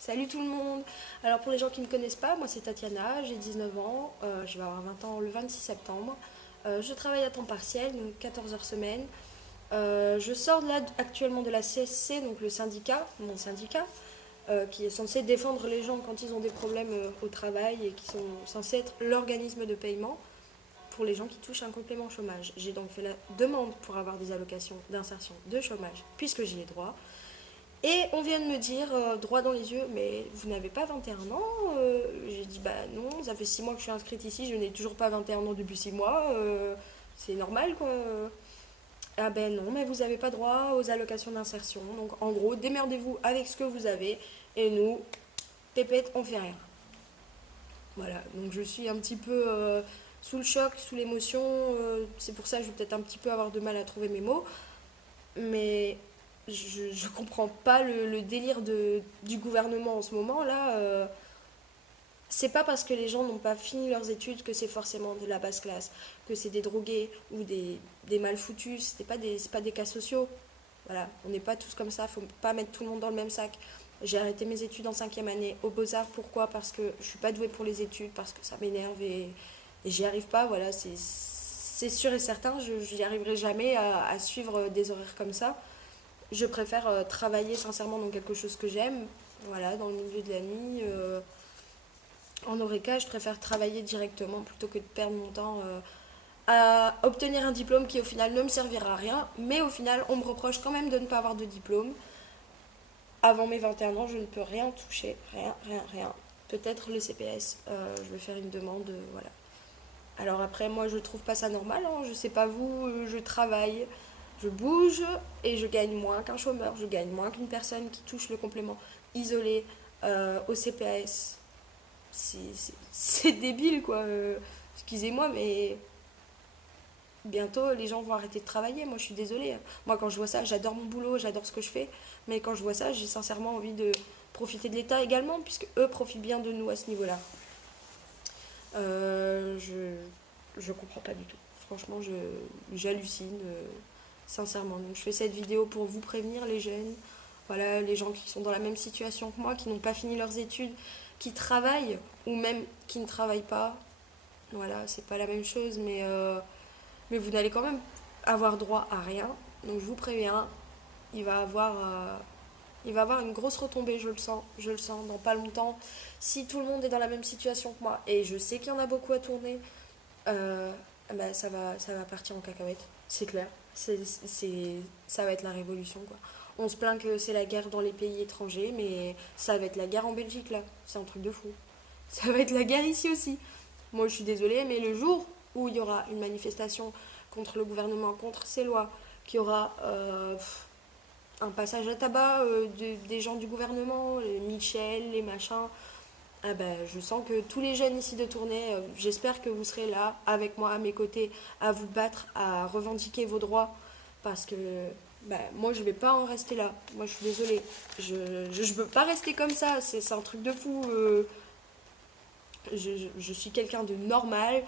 Salut tout le monde. Alors pour les gens qui ne me connaissent pas, moi c'est Tatiana, j'ai 19 ans, je vais avoir 20 ans le 26 septembre. Je travaille à temps partiel, donc 14 heures semaine. Je sors là actuellement de la CSC, donc le syndicat, mon syndicat, qui est censé défendre les gens quand ils ont des problèmes au travail et qui sont censés être l'organisme de paiement pour les gens qui touchent un complément chômage. J'ai donc fait la demande pour avoir des allocations d'insertion de chômage, puisque j'y ai droit. Et on vient de me dire, droit dans les yeux, mais vous n'avez pas 21 ans. J'ai dit, bah non, ça fait 6 mois que je suis inscrite ici, je n'ai toujours pas 21 ans depuis 6 mois. C'est normal, quoi. Ah ben non, mais vous n'avez pas droit aux allocations d'insertion. Donc en gros, démerdez-vous avec ce que vous avez. Et nous, pépette, on fait rien. Voilà, donc je suis un petit peu sous le choc, sous l'émotion. C'est pour ça que je vais peut-être un petit peu avoir de mal à trouver mes mots. Mais je comprends pas le délire du gouvernement en ce moment là. C'est pas parce que les gens n'ont pas fini leurs études que c'est forcément de la basse classe, que c'est des drogués ou des mal foutus. C'est pas des cas sociaux. Voilà, on n'est pas tous comme ça, faut pas mettre tout le monde dans le même sac. J'ai arrêté mes études en cinquième année au Beaux-Arts. Pourquoi? Parce que je suis pas douée pour les études, parce que ça m'énerve et j'y arrive pas. Voilà, c'est sûr et certain, je n'y arriverai jamais à suivre des horaires comme ça. Je préfère travailler sincèrement dans quelque chose que j'aime, voilà, dans le milieu de la nuit. En Oreca, je préfère travailler directement plutôt que de perdre mon temps à obtenir un diplôme qui au final ne me servira à rien, mais au final on me reproche quand même de ne pas avoir de diplôme. Avant mes 21 ans, je ne peux rien toucher, rien, rien, rien. Peut-être le CPS, je vais faire une demande, voilà. Alors après, moi je trouve pas ça normal, hein, je sais pas vous, je travaille, je bouge et je gagne moins qu'un chômeur, je gagne moins qu'une personne qui touche le complément isolé au CPS. C'est débile quoi. Excusez-moi, mais bientôt les gens vont arrêter de travailler. Moi je suis désolée. Moi quand je vois ça, j'adore mon boulot, j'adore ce que je fais, mais quand je vois ça, j'ai sincèrement envie de profiter de l'État également, puisque eux profitent bien de nous à ce niveau-là. Je comprends pas du tout. Franchement, j'hallucine, sincèrement. Donc, je fais cette vidéo pour vous prévenir, les jeunes, voilà, les gens qui sont dans la même situation que moi, qui n'ont pas fini leurs études, qui travaillent ou même qui ne travaillent pas. Voilà, c'est pas la même chose, mais vous n'allez quand même avoir droit à rien. Donc, je vous préviens, il va avoir. Il va avoir une grosse retombée, je le sens, dans pas longtemps. Si tout le monde est dans la même situation que moi, et je sais qu'il y en a beaucoup à tourner, euh, bah, ça va partir en cacahuète, c'est clair. Ça va être la révolution, quoi. On se plaint que c'est la guerre dans les pays étrangers, mais ça va être la guerre en Belgique, là. C'est un truc de fou. Ça va être la guerre ici aussi. Moi, je suis désolée, mais le jour où il y aura une manifestation contre le gouvernement, contre ces lois, qu'il y aura un passage à tabac des gens du gouvernement, les Michel, les machins, ah ben, je sens que tous les jeunes ici de Tournai, j'espère que vous serez là avec moi à mes côtés, à vous battre, à revendiquer vos droits, parce que ben, moi je vais pas en rester là. Moi je suis désolée, je peux pas rester comme ça, c'est un truc de fou. Je suis quelqu'un de normal,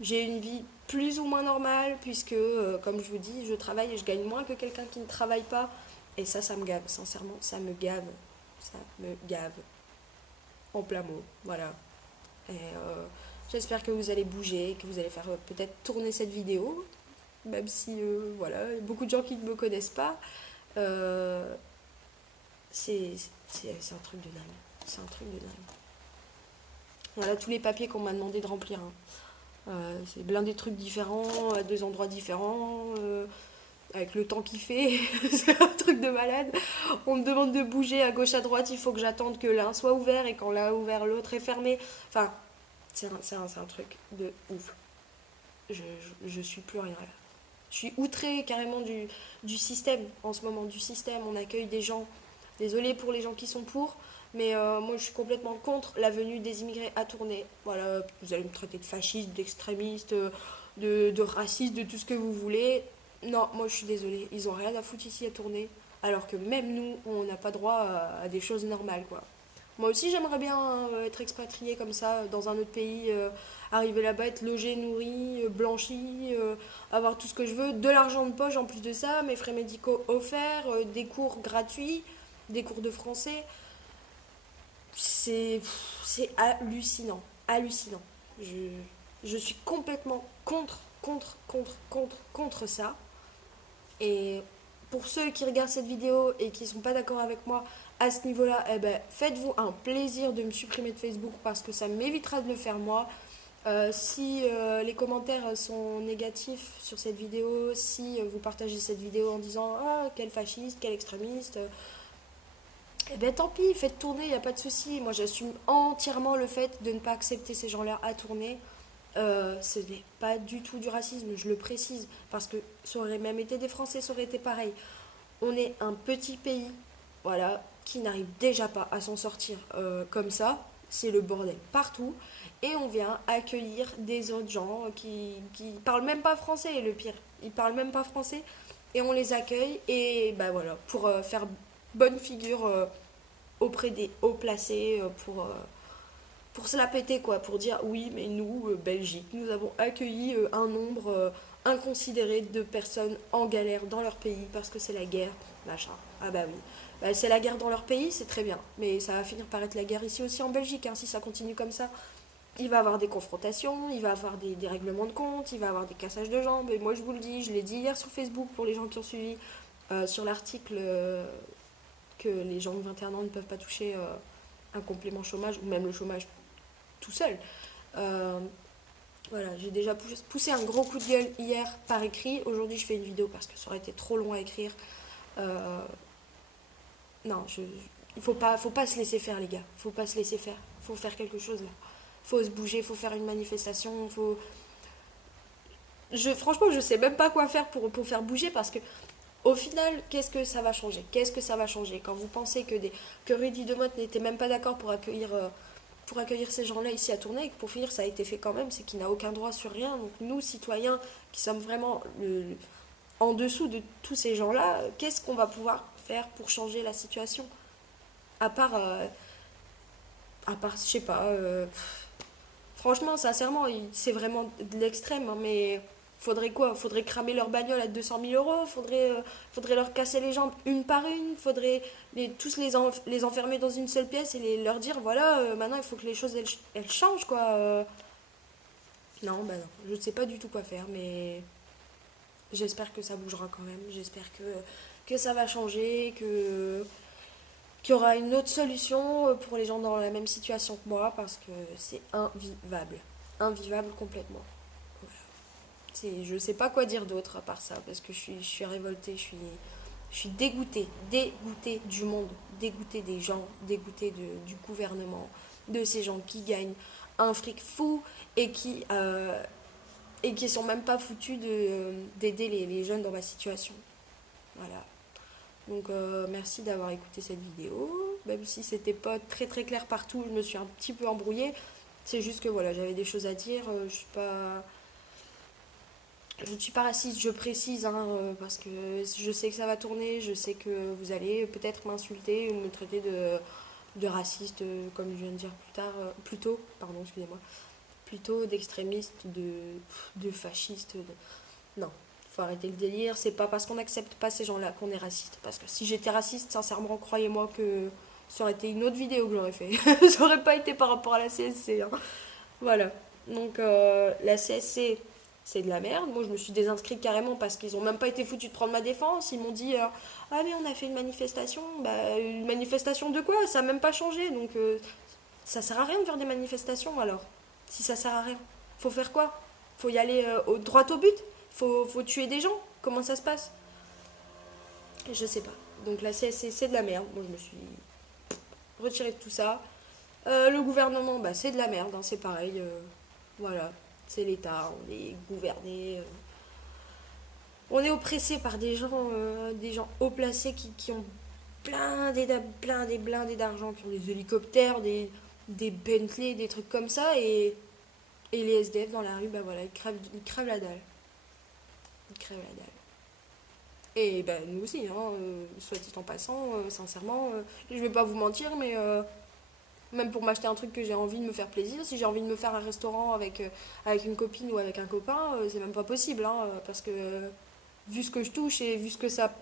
j'ai une vie plus ou moins normale, puisque comme je vous dis, je travaille et je gagne moins que quelqu'un qui ne travaille pas. Et ça me gave, sincèrement, ça me gave. Ça me gave. En plein mot, voilà. Et j'espère que vous allez bouger, que vous allez faire peut-être tourner cette vidéo, même si, voilà, il y a beaucoup de gens qui ne me connaissent pas. Euh, c'est un truc de dingue. C'est un truc de dingue. Voilà tous les papiers qu'on m'a demandé de remplir, hein. C'est blindé de trucs différents, à deux endroits différents, avec le temps qu'il fait, c'est un truc de malade. On me demande de bouger à gauche à droite, il faut que j'attende que l'un soit ouvert et quand l'un est ouvert, l'autre est fermé. Enfin, c'est un truc de ouf. Je suis plus rien là. Je suis outrée carrément du système en ce moment, du système. On accueille des gens. Désolée pour les gens qui sont pour, mais moi je suis complètement contre la venue des immigrés à Tournai. Voilà, vous allez me traiter de fasciste, d'extrémiste, de raciste, de tout ce que vous voulez. Non, moi je suis désolée, ils ont rien à foutre ici à Tournai, alors que même nous, on n'a pas droit à des choses normales, quoi. Moi aussi, j'aimerais bien être expatriée comme ça, dans un autre pays, arriver là-bas, être logée, nourrie, blanchie, avoir tout ce que je veux, de l'argent de poche en plus de ça, mes frais médicaux offerts, des cours gratuits, des cours de français. c'est c'est hallucinant, hallucinant. Je, je suis complètement contre ça. Et pour ceux qui regardent cette vidéo et qui sont pas d'accord avec moi à ce niveau-là, eh ben, faites-vous un plaisir de me supprimer de Facebook parce que ça m'évitera de le faire moi. Si les commentaires sont négatifs sur cette vidéo, si vous partagez cette vidéo en disant ah quel fasciste, quel extrémiste, eh ben tant pis, faites tourner, il n'y a pas de souci. Moi j'assume entièrement le fait de ne pas accepter ces gens-là à tourner. Ce n'est pas du tout du racisme, je le précise, parce que ça aurait même été des Français, ça aurait été pareil. On est un petit pays, voilà, qui n'arrive déjà pas à s'en sortir comme ça. C'est le bordel partout. Et on vient accueillir des autres gens qui parlent même pas français, le pire. Ils parlent même pas français. Et on les accueille. Et bah voilà, pour faire bonne figure auprès des hauts placés, pour se la péter, quoi. Pour dire oui, mais nous, Belgique, nous avons accueilli un nombre inconsidéré de personnes en galère dans leur pays parce que c'est la guerre, machin. Ah bah oui. Bah, c'est la guerre dans leur pays, c'est très bien. Mais ça va finir par être la guerre ici aussi en Belgique, hein, si ça continue comme ça. Il va y avoir des confrontations, il va y avoir des règlements de compte, il va y avoir des cassages de jambes. Et moi, je vous le dis, je l'ai dit hier sur Facebook pour les gens qui ont suivi, sur l'article que les gens de 21 ans ne peuvent pas toucher un complément chômage, ou même le chômage tout seul. Euh, voilà, j'ai déjà poussé un gros coup de gueule hier par écrit. Aujourd'hui, je fais une vidéo parce que ça aurait été trop long à écrire. Euh, non, faut pas se laisser faire, les gars. Faut pas se laisser faire. Faut faire quelque chose là. Faut se bouger, faut faire une manifestation. Franchement, je sais même pas quoi faire pour faire bouger parce que au final, qu'est-ce que ça va changer? Qu'est-ce que ça va changer quand vous pensez que Rudy Demotte n'était même pas d'accord pour accueillir ces gens-là ici à Tournai et que pour finir ça a été fait quand même, c'est qu'il n'a aucun droit sur rien. Donc nous, citoyens, qui sommes vraiment en dessous de tous ces gens-là, qu'est-ce qu'on va pouvoir faire pour changer la situation? À part, je sais pas, franchement, sincèrement, c'est vraiment de l'extrême, hein, mais faudrait quoi? Faudrait cramer leur bagnole à 200 000 euros, faudrait leur casser les jambes une par une, faudrait tous les enfermer dans une seule pièce et leur dire voilà, maintenant il faut que les choses elles changent quoi. Non, bah non, je ne sais pas du tout quoi faire, mais j'espère que ça bougera quand même, j'espère que ça va changer, qu'il y aura une autre solution pour les gens dans la même situation que moi parce que c'est invivable. Invivable complètement. Je sais pas quoi dire d'autre à part ça parce que je suis révoltée, je suis dégoûtée, dégoûtée du monde, dégoûtée des gens, dégoûtée du gouvernement, de ces gens qui gagnent un fric fou et qui sont même pas foutus d'aider les jeunes dans ma situation. Voilà. Donc merci d'avoir écouté cette vidéo. Même si c'était pas très très clair partout, je me suis un petit peu embrouillée. C'est juste que voilà, j'avais des choses à dire. Je ne suis pas raciste, je précise, hein, parce que je sais que ça va tourner, je sais que vous allez peut-être m'insulter ou me traiter de raciste, comme je viens de dire plus tôt, pardon, excusez-moi, plutôt d'extrémiste, de fasciste. Non, faut arrêter le délire, c'est pas parce qu'on n'accepte pas ces gens-là qu'on est raciste. Parce que si j'étais raciste, sincèrement, croyez-moi que ça aurait été une autre vidéo que j'aurais fait. Ça aurait pas été par rapport à la CSC, hein. Voilà. Donc la CSC, c'est de la merde. Moi, je me suis désinscrite carrément parce qu'ils ont même pas été foutus de prendre ma défense. Ils m'ont dit ah mais on a fait une manifestation. Bah une manifestation de quoi? Ça a même pas changé. Donc ça sert à rien de faire des manifestations alors. Si ça sert à rien, faut faire quoi? Faut y aller droit au but? Faut tuer des gens? Comment ça se passe? Je sais pas. Donc la CSC, c'est de la merde. Moi, je me suis retirée de tout ça. Le gouvernement, bah, c'est de la merde, hein, c'est pareil. Voilà, c'est l'État, on est gouverné. On est oppressé par des gens haut placés qui ont blindés d'argent, qui ont des hélicoptères, des Bentley, des trucs comme ça. Et les SDF dans la rue, bah voilà, ils crèvent la dalle. Ils crèvent la dalle. Et bah, nous aussi, hein, soit dit en passant, sincèrement, je vais pas vous mentir, mais même pour m'acheter un truc que j'ai envie de me faire plaisir, si j'ai envie de me faire un restaurant avec une copine ou avec un copain, c'est même pas possible, hein, parce que vu ce que je touche et vu ce que ça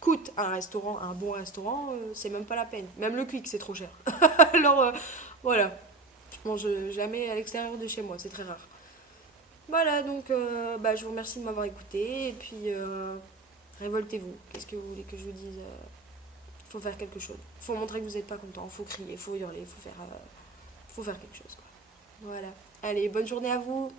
coûte un restaurant, un bon restaurant, c'est même pas la peine. Même le Quick, c'est trop cher. Alors voilà, je mange jamais à l'extérieur de chez moi, c'est très rare. Voilà, donc bah, je vous remercie de m'avoir écouté et puis révoltez-vous. Qu'est-ce que vous voulez que je vous dise? Faut faire quelque chose. Faut montrer que vous n'êtes pas content, faut crier, faut hurler, faut faire quelque chose, quoi. Voilà. Allez, bonne journée à vous.